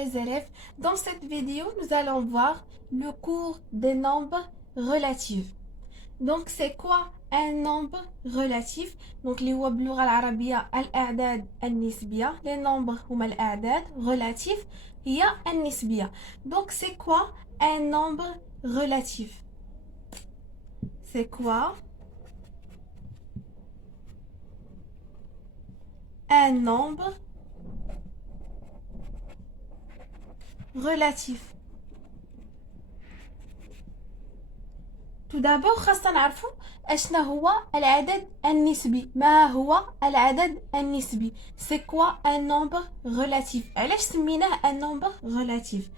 les élèves, dans cette vidéo, nous allons voir le cours des nombres relatifs. Donc, c'est quoi un nombre relatif? Donc, اللي هو باللغة العربية الأعداد النسبية. Les nombres هما الأعداد relatifs هي النسبية. Donc, c'est quoi un nombre relatif? C'est quoi un nombre relatif? Tout d'abord خاصنا نعرفوا اشنا هو العدد النسبي. ما هو العدد النسبي؟ C'est quoi un nombre relatif? علاش سميناه un nombre relatif?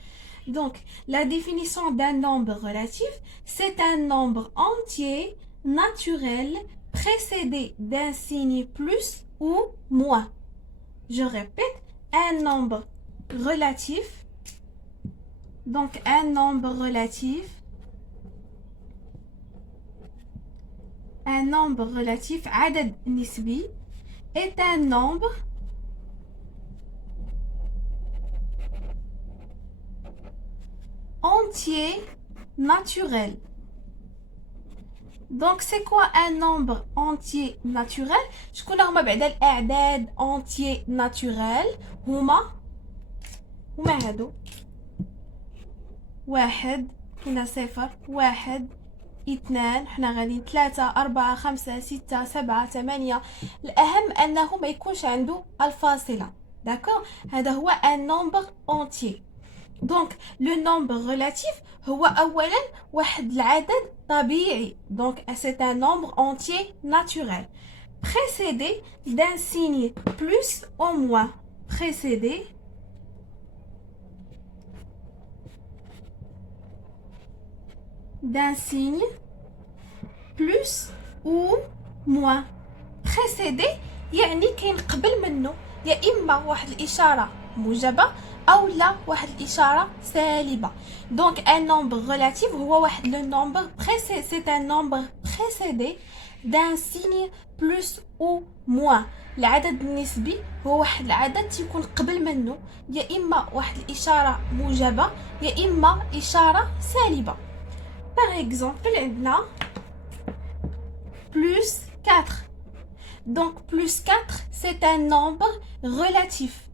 Donc, la définition d'un nombre relatif, c'est un nombre entier, naturel, précédé d'un signe plus ou moins. Je répète, un nombre relatif. Donc, un nombre relatif. Un nombre relatif, عدد نسبي, est un nombre entier naturel. Donc, c'est quoi un nombre entier naturel? شكون هما بعدا الأعداد entier naturel؟ هما هادو واحد، هنا صفر، واحد، اثنان، حنا غاديين 3 4 5 6 7 8. الأهم أنه ما يكونش عنده الفاصلة. داكور؟ هذا هو un nombre entier. Donc, le nombre relatif هو أولا واحد العدد طبيعي. Donc, c'est un nombre entier naturel. Précédé d'un signe plus ou moins. Précédé d'un signe plus ou moins. Précédé يعني كاين قبل منه يا إما واحد الإشارة موجبة أو لا واحد الإشارة سالبة. Donc un nombre relatif هو واحد le nombre précédé, c'est un nombre précédé d'un signe plus ou moins. العدد النسبي هو واحد العدد تيكون قبل منه يا إما واحد الإشارة موجبة يا إما إشارة سالبة. Par exemple, عندنا plus 4. Donc, plus 4, c'est un nombre relatif.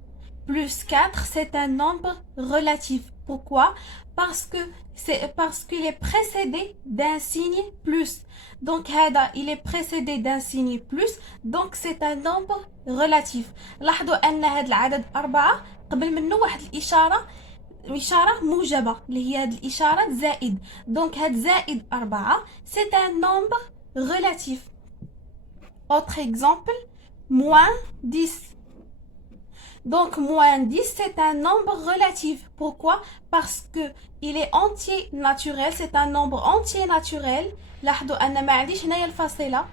Plus 4, c'est un nombre relatif. Pourquoi? Parce qu'il est précédé d'un signe plus. Donc, il est précédé d'un signe plus. Donc, c'est un nombre relatif. لاحظوا أن هذا العدد 4 قبل منه واحد إشارة موجبة اللي هي هاد الإشارة زائد. Donc هاد زائد 4 c'est un nombre relatif. Autre exemple, moins 10. Donc moins 10 c'est un nombre relatif. Pourquoi? Parce que il est entier naturel, c'est un nombre entier naturel. لاحظوا أن ما عنديش هنايا الفاصلة.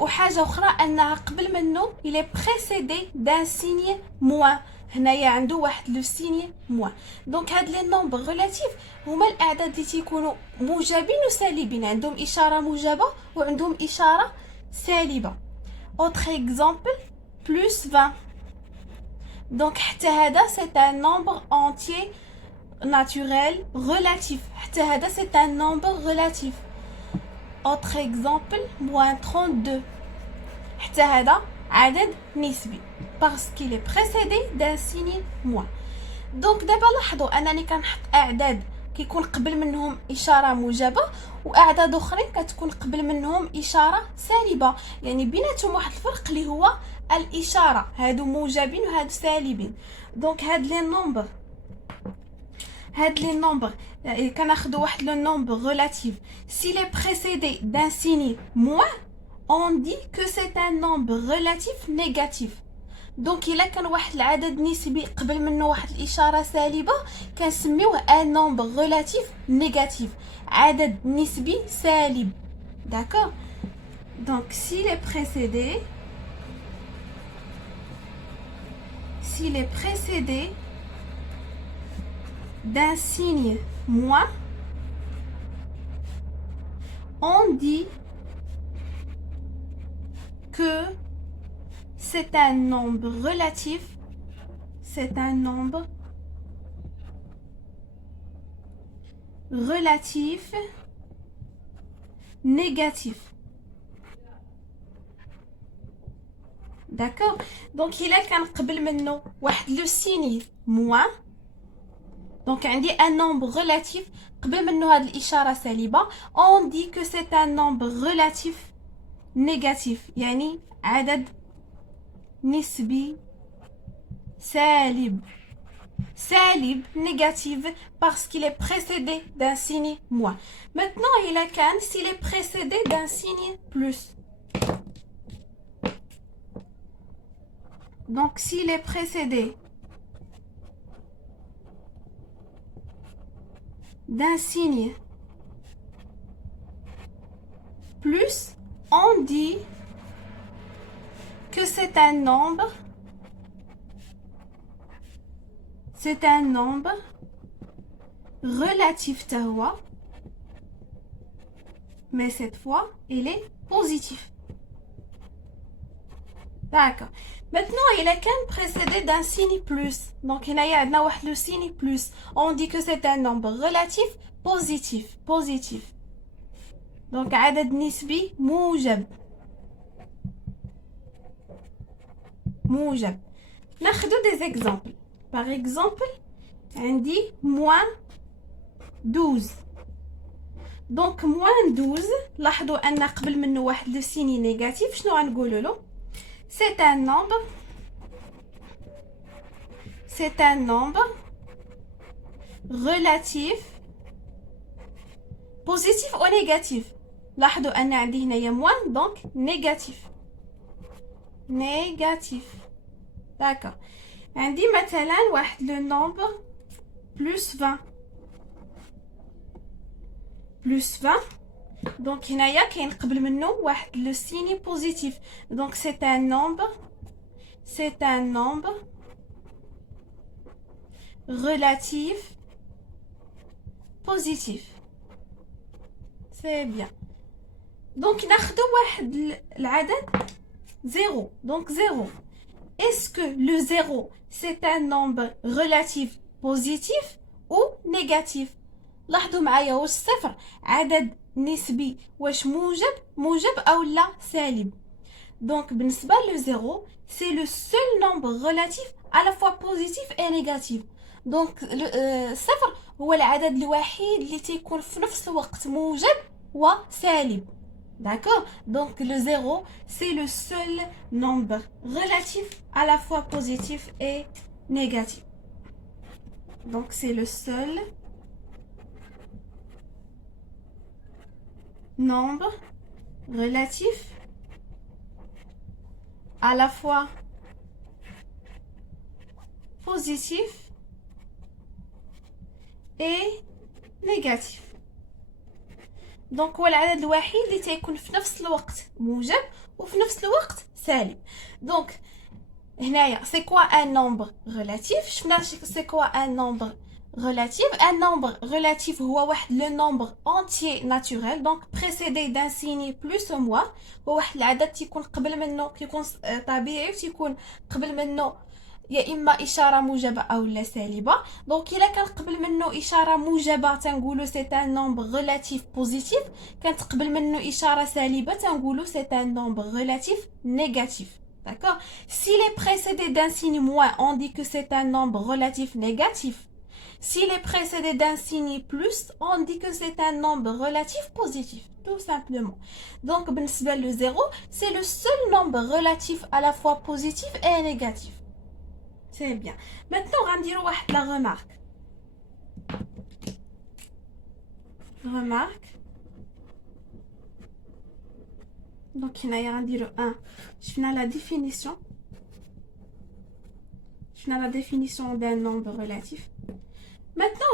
وحاجة أخرى أنها قبل منه il est précédé d'un signe moins. هنايا عنده واحد لو سيني موان. دونك هاد لي نومبر ريلاتيف هما الاعداد اللي تيكونوا موجبين وسالبين، عندهم اشاره موجبه وعندهم اشاره سالبه. اوتر اكزامبل بلس 20. دونك حتى هذا سي ان نومبر اونتيي ناتوريل ريلاتيف، حتى هذا سي ان نومبر ريلاتيف. اوتر اكزامبل موان 32. حتى هذا عدد نسبي parce qu'il est précédé d'un signe moins. Donc دابا لاحظوا انني كنحط اعداد كيكون قبل منهم اشاره موجبه واعداد اخرين كتكون قبل منهم اشاره سالبه، يعني بيناتهم واحد الفرق اللي هو الاشاره، هادو موجبين وهادو سالبين. دونك هاد لي نومبر كناخذوا واحد لو نومبر ريلاتيف s'il est précédé d'un signe moins on dit que c'est un nombre relatif négatif. دونك الا كان واحد العدد نسبي قبل منه واحد الاشاره سالبه كنسميوه ان نومبر ريلاتيف نيجاتيف، عدد نسبي سالب. داكور؟ دونك s'il est précédé d'un signe moins on dit que c'est un nombre relatif, c'est un nombre relatif négatif. D'accord. Donc il a كان قبل منه واحد لو سيني moins. Donc عندي un nombre relatif قبل منه هاد الإشارة سالبة. On dit que c'est un nombre relatif négatif. يعني عدد نسبي سالب. Salib, négative, parce qu'il est précédé d'un signe moins. Maintenant, il a qu'un s'il est précédé d'un signe plus. Donc, s'il est précédé d'un signe plus, on dit que c'est un nombre. C'est un nombre relatif تهو, mais cette fois, il est positif. D'accord. Maintenant, il est quand précédé d'un signe plus. Donc, il y a le signe plus. On dit que c'est un nombre relatif positif. Positif. Donc, عدد نسبي موجب. موجب. ناخذ des exemples. Par exemple, on dit moins 12. Donc, moins 12, لاحظوا أن قبل منه واحد le signe négatif. شنو غنقولوا له؟ C'est un nombre. C'est un nombre relatif positif ou négatif. لاحظوا أن عندي هنايا moins, donc négatif. Négatif. D'accord. عندي مثلا واحد لو نومبر بلس 20 بلس 20 دونك هنايا كاين قبل منه واحد لو سيني بوزيتيف دونك سي ان نومبر relatif positif. C'est bien. Donc ناخذ واحد العدد 0 donc 0. Est-ce que le 0 c'est un nombre relatif positif ou négatif؟ لاحظوا معايا واش الصفر عدد نسبي واش موجب او لا سالب. Donc بالنسبه le 0 c'est le seul nombre relatif à la fois positif et négatif. Donc الصفر هو العدد الوحيد اللي تيكون في نفس الوقت موجب وسالب. D'accord? Donc le 0 c'est le seul nombre relatif à la fois positif et négatif. Donc c'est le seul nombre relatif à la fois positif et négatif. دونك هو العدد الوحيد اللي تيكون في نفس الوقت موجب وفي نفس الوقت سالب. دونك هنايا سي كوا ان نومبر ريلاتيف. شفنا سي كوا ان نومبر ريلاتيف. ان نومبر ريلاتيف هو واحد لو نومبر انتيي ناتوريل دونك بريسيدي دان سيني بلس او موا. هو واحد العدد تيكون قبل منه كيكون طبيعي وتيكون قبل منه يا اما اشاره موجبه او لا سالبه. دونك الا كان قبل منه اشاره موجبه تنقولوا سي ان نومبر ريلاتيف بوزيتيف. كانت قبل منه اشاره سالبه تنقولوا سي ان نومبر ريلاتيف نيجاتيف. D'accord? S'il est précédé d'un signe moins, on dit que c'est un nombre relatif négatif. S'il est précédé d'un signe plus, on dit que c'est un nombre relatif positif. Tout simplement. Donc, le 0, c'est le seul nombre relatif à la fois positif et négatif. C'est bien. Maintenant, on va dire la remarque. Remarque. Donc, on va dire 1. Je finis la définition. Je finis la définition d'un nombre relatif. Maintenant,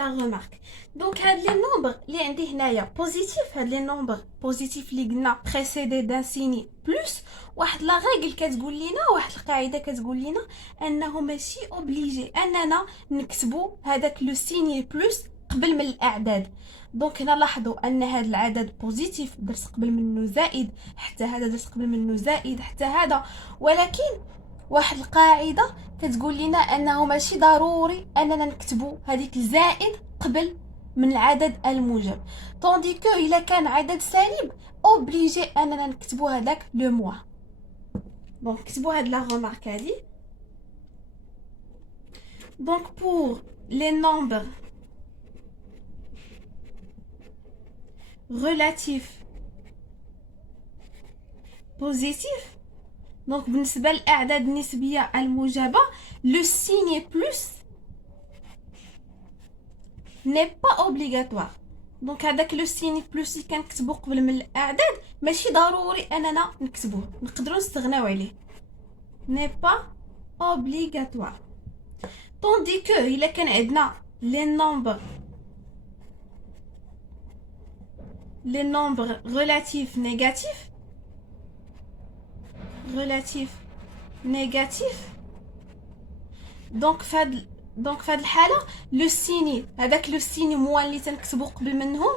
la remarque. Donc, les nombres qui sont positifs, les nombres positifs qui sont précédés d'un signe plus, la règle qui تقول لنا واحد القاعده كتقول لنا انه ماشي اوبليجي اننا نكتبوا هذاك لو سيني بلس قبل من الاعداد. دونك هنا لاحظوا ان هذا العدد بوزيتيف درت قبل منه زائد حتى هذا درت قبل منه زائد حتى هذا. ولكن واحد القاعده كتقول لنا انه ماشي ضروري اننا نكتبوا هذيك الزائد قبل من العدد الموجب. طوندي كو إلا كان عدد سالب اوبليجي أننا نكتبو هذاك لو موا. دونك كتبو هاد لا غومارك هادي. دونك pour les nombres relatifs positifs. دونك بالنسبة للأعداد النسبية الموجبة le signe plus n'est pas obligatoire. دونك هذاك لو سيني بلوس اللي كنكتبو قبل من الاعداد ماشي ضروري اننا نكتبوه، نقدروا نستغناو عليه. ني با اوبليغاتوار. طوندي كو الا كان عندنا لي نومبر ريلاتيف نيجاتيف دونك فهاد الحاله لو سيني هذاك لو سيني موان اللي تنكتبو قبل منهم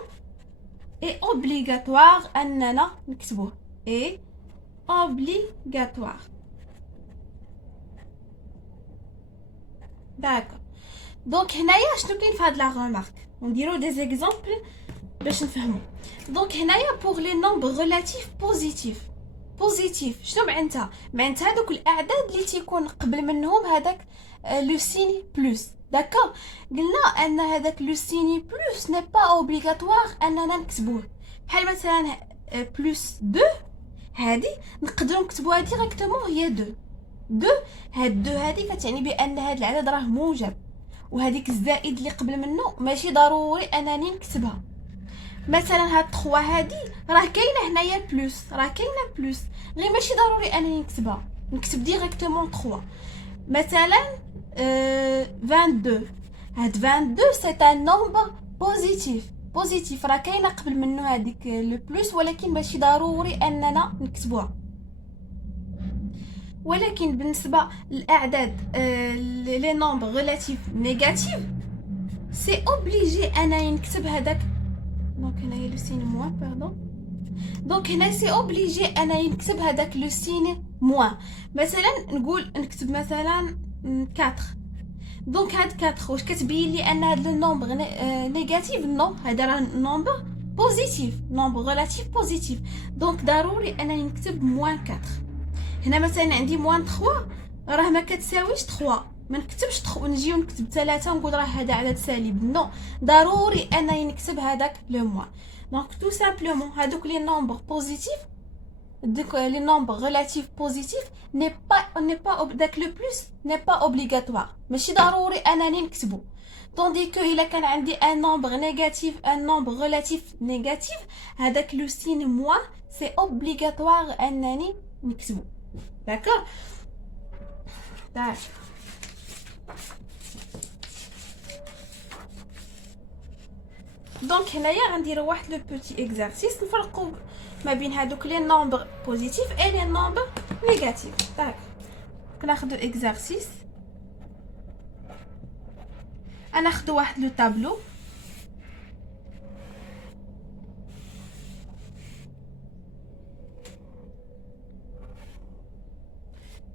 اي اوبليغاتوار اننا نكتبوه. اي اوبليغاتوار. داكور. دونك هنايا شنو كاين في هاد لا غومارك؟ نديرو دي زيكزامبل باش نفهمو. دونك هنايا بوغ لي نومبر ريلاتيف بوزيتيف شنو معناتها هذوك الاعداد اللي تيكون قبل منهم هذاك لو سيني بلس. داكور. قلنا ان هذاك لو سيني بلس ني با اوبليغاتوار اننا نكتبوه. بحال مثلا بلس 2 هذه نقدروا نكتبوها ديريكتومون هي 2. هاد 2 هذه كتعني بان هذا العدد راه موجب، وهذيك الزائد اللي قبل منه ماشي ضروري انني نكتبها. مثلا هاد 3 هادي راه كاينه هنايا بلس، غير ماشي ضروري انني نكتبها، نكتب ديريكتومون 3. مثلا 22 هاد 22 سي ان نومبر بوزيتيف راه كاينه قبل منه هذيك لو بلس، ولكن ماشي ضروري اننا نكتبوها. ولكن بالنسبه للاعداد لي نومبر ريلاتيف نيجاتيف سي اوبليجي انني نكتب هذاك. دونك هنايا لو سين موان باردون. دونك هنا سي اوبليجي انني نكتب هذاك لو سين موان. مثلا نكتب مثلا 4. دونك هاد 4 واش كتبين لي ان هاد النومبر نيجاتيف؟ نو، هذا راه نومبر بوزيتيف، نومبر ريلاتيف بوزيتيف. دونك ضروري انني نكتب موان 4. هنا مثلا عندي موان 3 راه ما كتساويش 3، ما نكتبش 3 نجيو نكتب 3 ونقول راه هذا عدد سالب. نو، ضروري انني نكتب هذاك لو موان. دونك تو سامبلومون هذوك لي نومبر بوزيتيف، donc les nombres relatifs positifs n'est pas داك لو بلس n'est pas obligatoire، ماشي ضروري انني نكتبو. tandis que الا كان عندي ان نومبر نيجاتيف ان نومبر ريلاتيف نيجاتيف هذاك لو سين موان سي اوبليغاتوار انني نكتبو. داكور. دونك هنايا غنديروا واحد لو بوتي اكزرسيس نفرقوا ما بين هادوك لي نومبر بوزيتيف اي لي نومبر نيجاتيف. داك ناخذوا اكزرسيس. انا ناخذ واحد لو طابلو.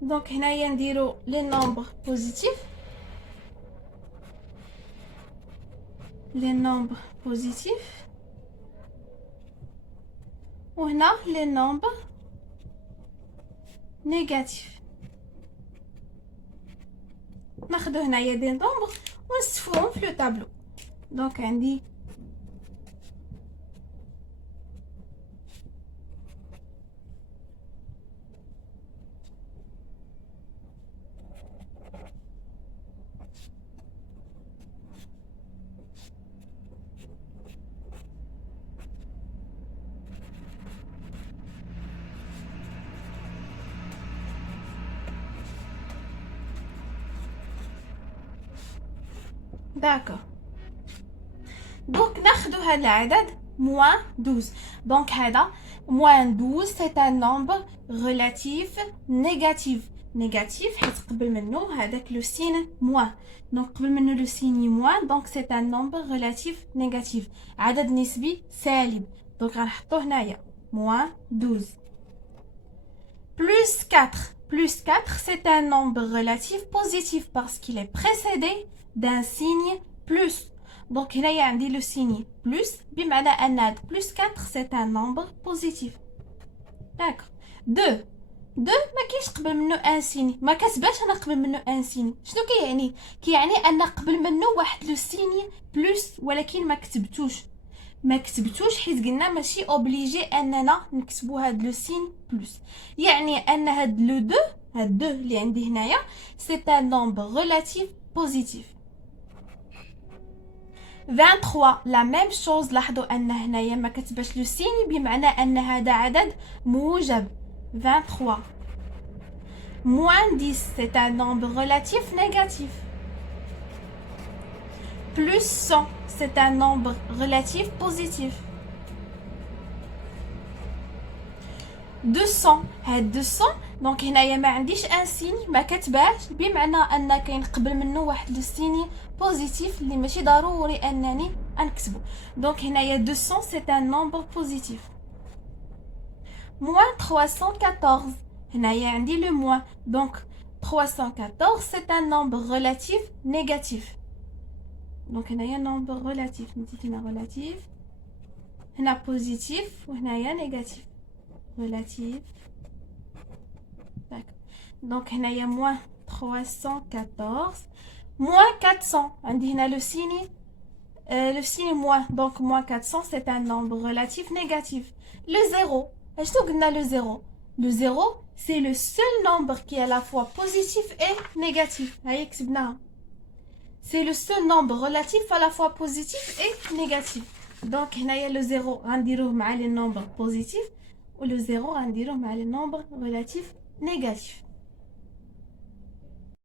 دونك هنايا نديروا لي نومبر بوزيتيف، وهنا لي نومبر نيجاتيف. ناخذوا هنايا دي نومبر ونصفوهم في لو طابلو. دونك عندي داكور. دونك ناخذوا هذا العدد موان 12. دونك هذا موان 12 سي ان نومبر ريلاتيف نيجاتيف حيت قبل منه هذاك لو سين موان. دونك قبل منه لو سين موان دونك سي ان نومبر ريلاتيف نيجاتيف، عدد نسبي سالب. دونك غنحطو هنايا موان 12 plus 4. Plus 4, c'est un nombre relatif positif parce qu'il est précédé d'un signe plus. Donc هنايا عندي لو سيني بلس بمعنى ان هاد بلس 4 سي ان نومبر بوزيتيف. داكوغ. 2 ما كاينش قبل منه ان سيني، ما كتباش انا قبل منه ان سيني. شنو كيعني؟ كيعني ان قبل منه واحد لو سيني بلس، ولكن ما كتبتوش حيت قلنا ماشي اوبليجي اننا نكتبو هاد لو سين بلس. يعني ان هاد لو دو، هاد دو اللي عندي هنايا سي ان نومبر ريلاتيف بوزيتيف. 23 لا ميم شوز. لاحظوا ان هنايا ما كتباش لو سيني بمعنى ان هذا عدد موجب. 23 moins 10 c'est un nombre relatif négatif. Plus 100 c'est un nombre relatif positif. 200 هاد 200 دونك هنايا ما عنديش ان سيني، ما كتباش بمعنى ان كاين قبل منه واحد لو سيني بوزيتيف اللي ماشي ضروري انني نكتبو. دونك هنايا 200 سي ان نومبر بوزيتيف. moins 314 هنايا عندي لو موان، دونك 314 سي ان نومبر ريلاتيف نيجاتيف. دونك هنايا نومبر ريلاتيف، نزيد هنا ريلاتيف، هنا بوزيتيف وهنايا نيجاتيف. relatif. D'accord. Donc هنايا moins 314 moins 400. عندي هنا le signe moins. Donc moins 400 c'est un nombre relatif négatif. Le 0. شنو قلنا le 0? Le 0 c'est le seul nombre qui est à la fois positif et négatif. هاي كتبناها. C'est le seul nombre relatif à la fois positif et négatif. Donc هنايا le 0 غنديروه مع les nombres positifs. ou le 0 غنديروه مع les nombres relatifs négatifs.